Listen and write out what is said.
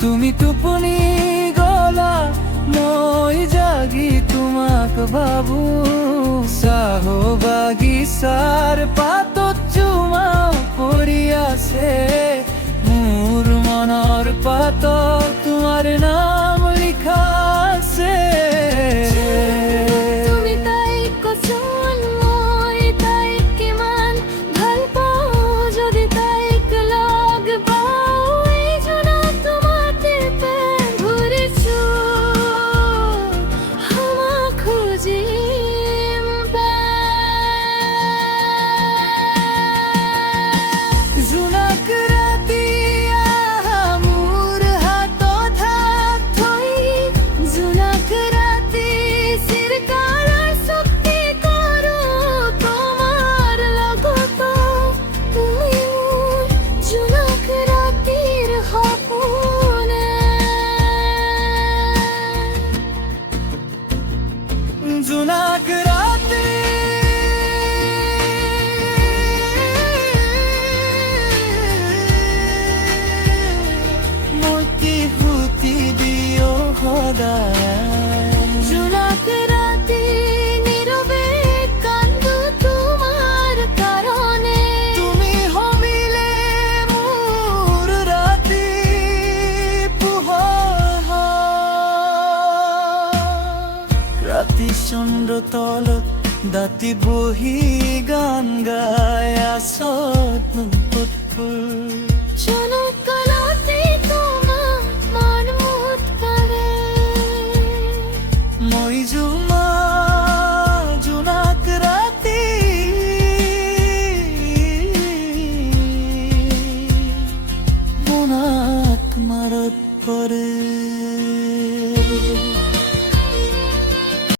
তুমি টোপনি গলা মই জাগি তোমাক ভাবো চাহ বাগিচাৰ পাতত জুমা পৰি আছে মোৰ মনৰ পাতত তোমাৰ নাম লিখা আছে তুমি তাইক কচোন মই তাইক কিমান ভাল পাওঁ যদি তাইক লগ পাওঁ এই জনম তোমাতে প্ৰেম ঘূৰিছো ক্ষমা খুজিম জোনাক ৰাতি আহা মোৰ হাতত হাত থৈ জোনাক ৰাতি চিৰকালৰ চুক্তি কৰোঁ তোমাৰ লগত তুমি মোৰ জোনাক ৰাতিৰ সপোনে জোনাক ৰাতি মতি ফুটি দিও সদায় জোনাক ৰাতি নীৰৱে কান্দো তোমাৰ কাৰণে তুমি হমিলে মোৰ ৰাতি পোহৰ হয়। ৰাতি চন্দ্ৰ তলত দাঁতি বহি গান গাই আছত ফুল